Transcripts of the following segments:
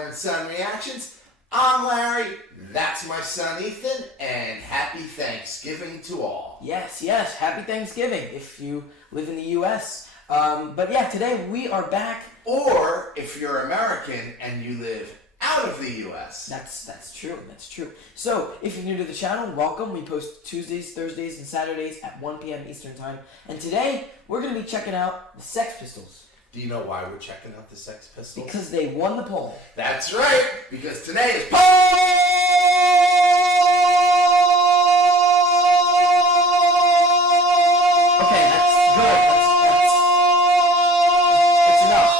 Father and Son Reactions. I'm Larry, that's my son Ethan, and happy Thanksgiving to all. Yes, happy Thanksgiving if you live in the U.S. But yeah, today we are back. Or if you're American and you live out of the U.S. That's true. So, if you're new to the channel, welcome. We post Tuesdays, Thursdays, and Saturdays at 1 p.m. Eastern Time. And today, we're going to be checking out the Sex Pistols. Do you know why we're checking out the Sex Pistols? Because they won the poll. That's right, because today is poll! Okay, that's good. That's enough.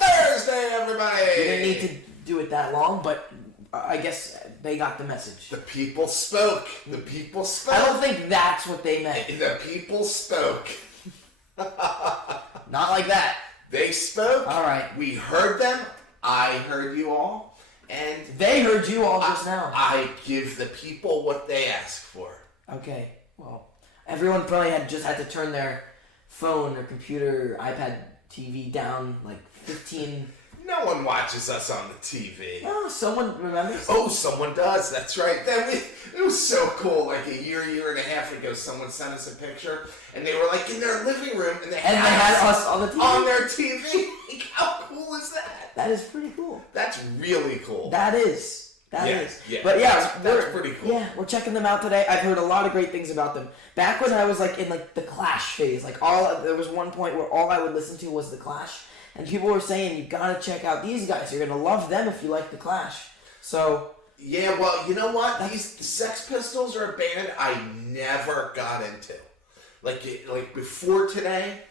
Thursday, everybody! You didn't need to do it that long, but I guess they got the message. The people spoke. The people spoke. I don't think that's what they meant. The people spoke. Not like that. They spoke. All right. We heard them. I heard you all. And they heard you all just now. I give the people what they ask for. Okay. Well, everyone probably just had to turn their phone, their computer, iPad, TV down like 15. No one watches us on the TV. Oh, someone remembers. Oh, someone does. That's right. It was so cool. Like a year and a half ago, someone sent us a picture, and they were like in their living room, and they had us on the TV. On their TV. Like, how cool is that? That is pretty cool. That's really cool. That is. Yeah. But yeah, that's pretty cool. Yeah, we're checking them out today. I've heard a lot of great things about them. Back when I was like in like the Clash phase, there was one point where all I would listen to was the Clash. And people were saying, you gotta check out these guys. You're gonna love them if you like The Clash. So... Yeah, well, you know what? The Sex Pistols are a band I never got into. Like before today,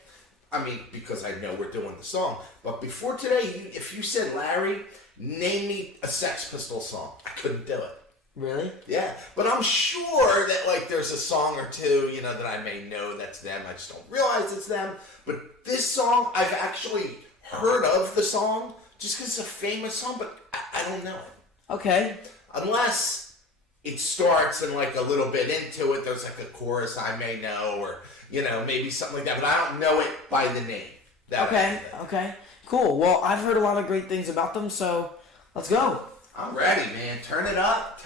I mean, because I know we're doing the song, but before today, if you said, Larry, name me a Sex Pistols song, I couldn't do it. Really? Yeah, but I'm sure that there's a song or two, that I may know that's them. I just don't realize it's them. But this song, I've actually heard of the song just because it's a famous song, but I don't know it. Okay. Unless it starts and a little bit into it, there's a chorus I may know, or maybe something like that, but I don't know it by the name. Okay. Cool. Well, I've heard a lot of great things about them, so let's go. I'm ready, man. Turn it up.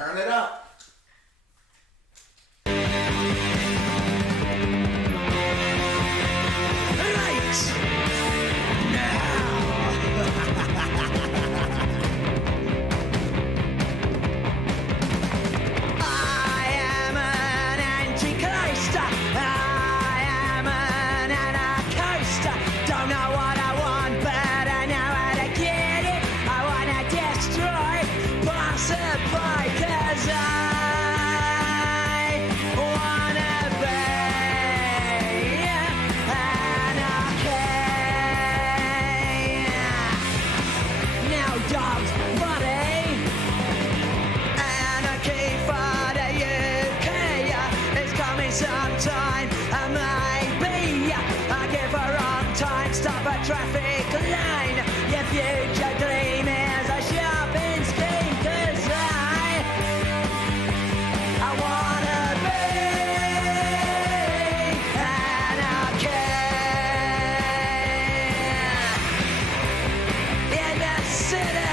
Traffic line, your future dream is a shopping scheme, 'cause I wanna be anarchy in the city.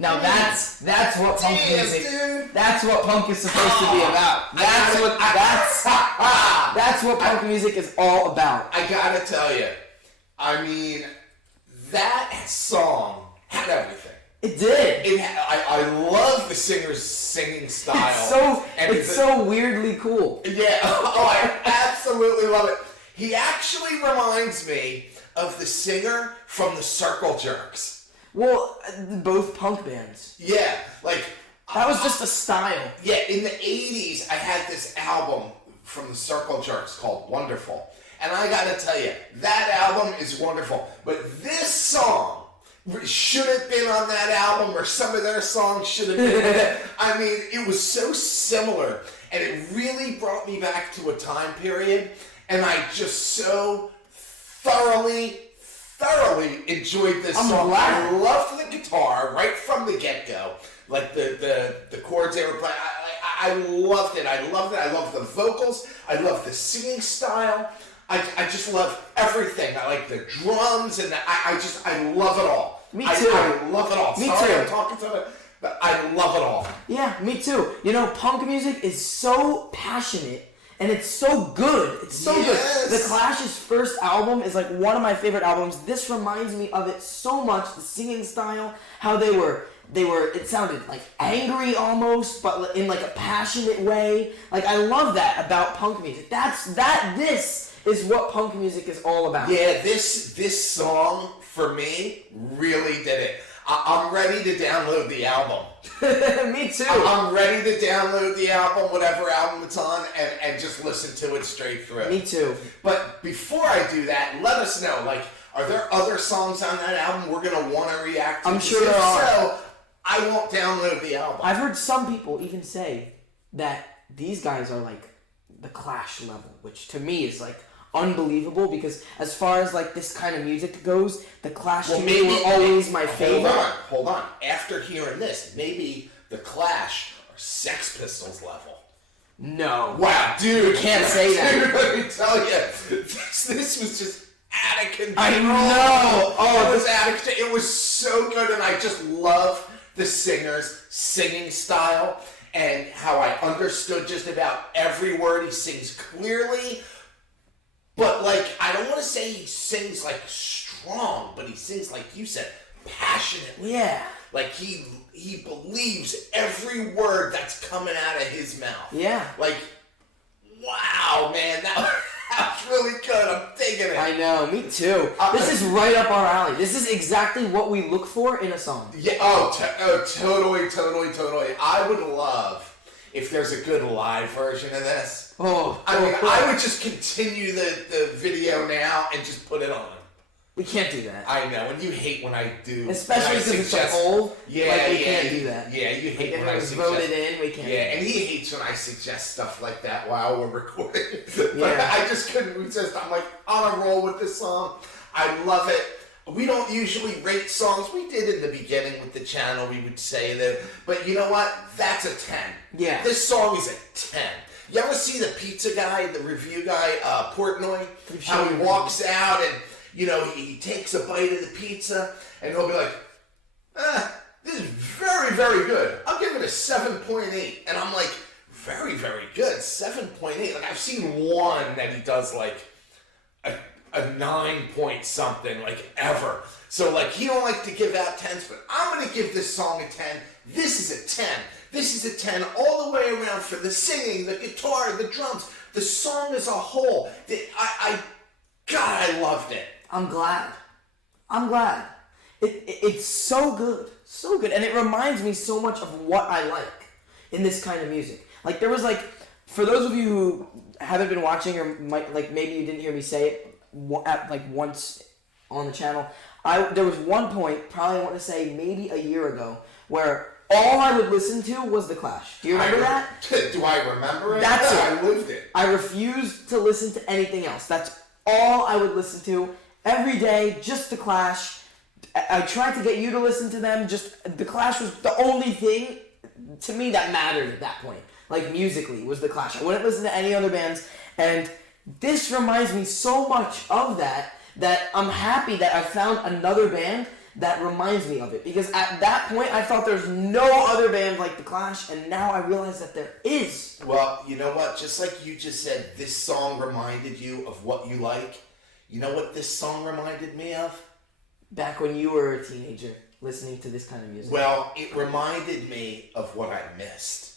Now that's what punk Damn, music. dude. That's what punk is supposed to be about. That's what punk music is all about. I gotta tell you, I mean, that song had everything. It did. I love the singer's singing style. It's so weirdly cool. Yeah. Oh, I absolutely love it. He actually reminds me of the singer from the Circle Jerks. Well, both punk bands. Yeah, like That was just a style. yeah. In the '80s, I had this album from the Circle Jerks called Wonderful, and I gotta tell you, that album is wonderful. But this song should have been on that album, or some of their songs should have been in it. I mean, it was so similar, and it really brought me back to a time period, and I just so thoroughly enjoyed this I'm song. glad. I loved the guitar right from the get-go. Like the chords they were playing. I loved it. I loved it. I loved the vocals. I loved the singing style. I just love everything. I like the drums, and I love it all. Me too. I love it all. Me Sorry, too. I'm talking to it, but I love it all. Yeah, me too. You know, punk music is so passionate and it's so good. It's so Yes. good. The Clash's first album is like one of my favorite albums. This reminds me of it so much. The singing style, how they were, it sounded like angry almost, but in like a passionate way. Like, I love that about punk music. This is what punk music is all about. Yeah, this song for me really did it. I'm ready to download the album. Me too. I'm ready to download the album, whatever album it's on, and just listen to it straight through. Me too. But before I do that, let us know, like, are there other songs on that album we're going to want to react to? I'm sure If there are. so, I won't download the album. I've heard some people even say that these guys are like the Clash level, which to me is like unbelievable, because as far as like this kind of music goes, the Clash to me were always my favorite. Hold on. After hearing this, maybe the Clash are Sex Pistols level. No. Wow, dude. You can't say that. Dude, let me tell you, this was just out of control. I know. Oh, it was out of control. It was so good, and I just love the singer's singing style and how I understood just about every word. He sings clearly, but like, I don't want to say he sings like strong, but he sings, like you said, passionately. Yeah. Like he believes every word that's coming out of his mouth. Yeah. Like, wow, man, that's really good. I'm digging it. I know, me too. This is right up our alley. This is exactly what we look for in a song. Yeah. Totally. I would love if there's a good live version of this. I would just continue the video now and just put it on. We can't do that. I know, and you hate when I do. Especially because it's like old. Yeah, like, we yeah, can't do that. Yeah, you hate Like, when if I it was suggest. voted in, we can't. Yeah, and he hates when I suggest stuff like that while we're recording. But Yeah. I just couldn't resist. I'm like on a roll with this song. I love it. We don't usually rate songs. We did in the beginning with the channel. We would say that, but you know what? That's a 10. Yeah. This song is a 10. You ever see the pizza guy, the review guy, Portnoy? How he walks out and, you know, he takes a bite of the pizza and he'll be like, this is very, very good. I'll give it a 7.8. And I'm like, very, very good. 7.8. Like, I've seen one that he does like a 9 point something, like, ever. So, like, he don't like to give out 10s, but I'm going to give this song a 10. This is a 10. This is a 10 all the way around for the singing, the guitar, the drums, the song as a whole. God, I loved it. I'm glad. It's so good. So good. And it reminds me so much of what I like in this kind of music. Like, there was like, for those of you who haven't been watching or might, like, maybe you didn't hear me say it once on the channel, there was one point, probably I want to say maybe a year ago, where all I would listen to was The Clash. Do you remember that? Do I remember it? That's Yeah, it. I lived it. I refused to listen to anything else. That's all I would listen to every day, just The Clash. I tried to get you to listen to them. Just The Clash was the only thing to me that mattered at that point. Like, musically, was The Clash. I wouldn't listen to any other bands. And this reminds me so much of that I'm happy that I found another band that reminds me of it. Because at that point, I thought there's no other band like The Clash, and now I realize that there is. Well, you know what? Just like you just said, this song reminded you of what you like. You know what this song reminded me of? Back when you were a teenager, listening to this kind of music. Well, it reminded me of what I missed.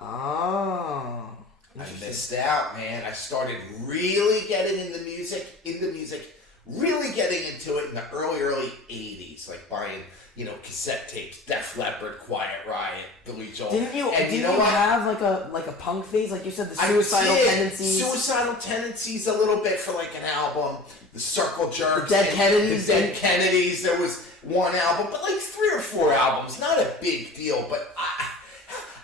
Oh. I missed out, man. I started really getting into music, really getting into it in the early 80s, like buying, cassette tapes, Def Leppard, Quiet Riot, Billy Joel. Didn't you what? have like a punk phase? Like you said, the Suicidal Tendencies. Suicidal Tendencies a little bit for like an album. The Circle Jerks. The Dead Kennedys. The Dead Kennedys. There was one album, but like 3 or 4 albums. Not a big deal, but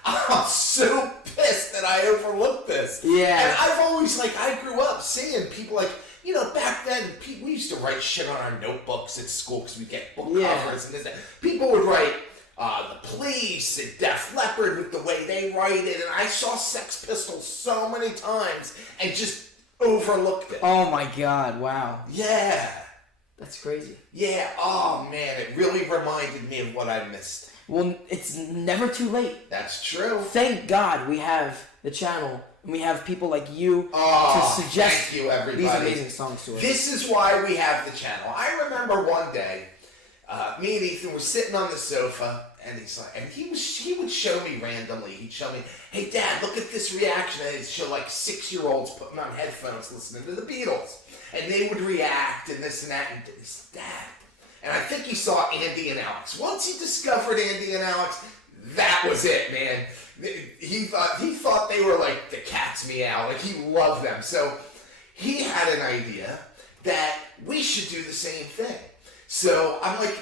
I'm so pissed that I overlooked this. Yeah. And I've always, I grew up seeing people back then, we used to write shit on our notebooks at school because we'd get book covers and this and that. People would write The Police and Def Leppard with the way they write it, and I saw Sex Pistols so many times and just overlooked it. Oh my God, wow. Yeah. That's crazy. Yeah, oh man, it really reminded me of what I missed. Well, it's never too late. That's true. Thank God we have the channel, and we have people like you to suggest thank you, everybody. these amazing songs to us. This is why we have the channel. I remember one day, me and Ethan were sitting on the sofa, and he would show me randomly. He'd show me, hey Dad, look at this reaction. And he'd show 6-year-olds putting on headphones listening to the Beatles. And they would react and this and that. And he said, Dad. And I think he saw Andy and Alex. Once he discovered Andy and Alex, that was it, man. He thought they were like the cat's meow. He loved them. So he had an idea that we should do the same thing. So I'm like,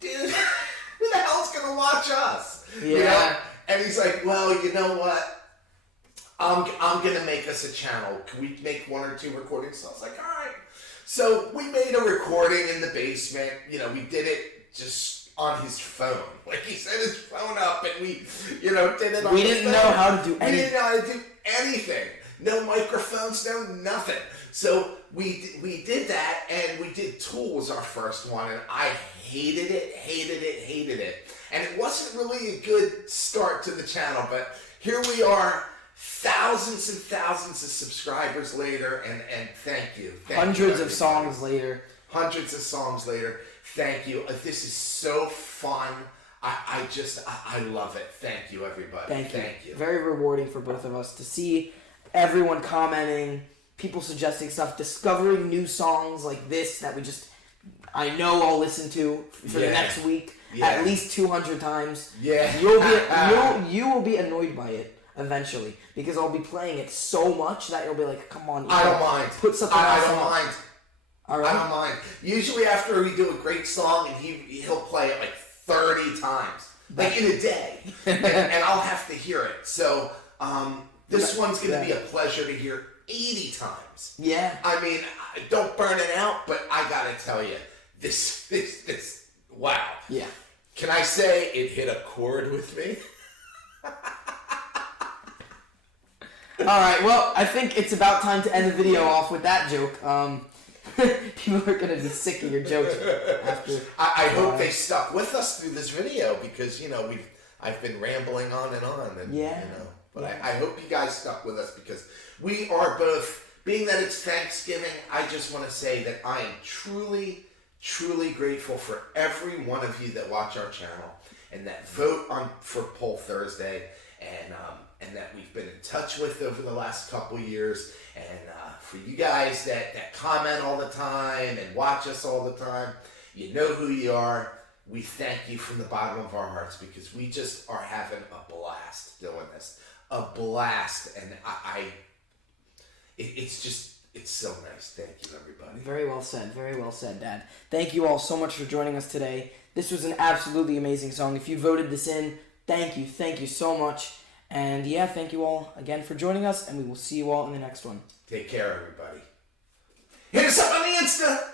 dude, who the hell's gonna watch us? Yeah. And he's like, well, you know what? I'm gonna make us a channel. Can we make 1 or 2 recordings? So I was like, all right. So we made a recording in the basement. We did it just on his phone. He set his phone up and we, did it on his phone. We didn't know how to do anything. We didn't know how to do anything. No microphones, no nothing. So we did that, and we did Tool was our first one, and I hated it. And it wasn't really a good start to the channel, but here we are, thousands and thousands of subscribers later, and thank you. Hundreds of songs later. Hundreds of songs later. Thank you. This is so fun. I love it. Thank you, everybody. Thank you. Very rewarding for both of us to see everyone commenting, people suggesting stuff, discovering new songs like this that I know I'll listen to for the next week at least 200 times. Yeah. You will be annoyed by it eventually because I'll be playing it so much that you'll be like, come on. I don't mind. Put something else I don't on. mind. All right. I don't mind. Usually after we do a great song, and he'll play it 30 times, in a day, and I'll have to hear it. So this one's going to be a pleasure to hear 80 times. Yeah. I mean, don't burn it out, but I got to tell you, this, wow. Yeah. Can I say it hit a chord with me? All right. Well, I think it's about time to end the video off with that joke. People are gonna be sick of your jokes after. I hope they stuck with us through this video because I've been rambling on and But I hope you guys stuck with us because we are both. Being that it's Thanksgiving, I just want to say that I am truly, truly grateful for every one of you that watch our channel and that vote for Poll Thursday and that we've been in touch with over the last couple years, and for you guys that comment all the time and watch us all the time, you know who you are. We thank you from the bottom of our hearts because we just are having a blast doing this. A blast, and it's so nice. Thank you, everybody. Very well said, Dad. Thank you all so much for joining us today. This was an absolutely amazing song. If you voted this in, thank you so much. And thank you all again for joining us, and we will see you all in the next one. Take care, everybody. Hit us up on the Insta.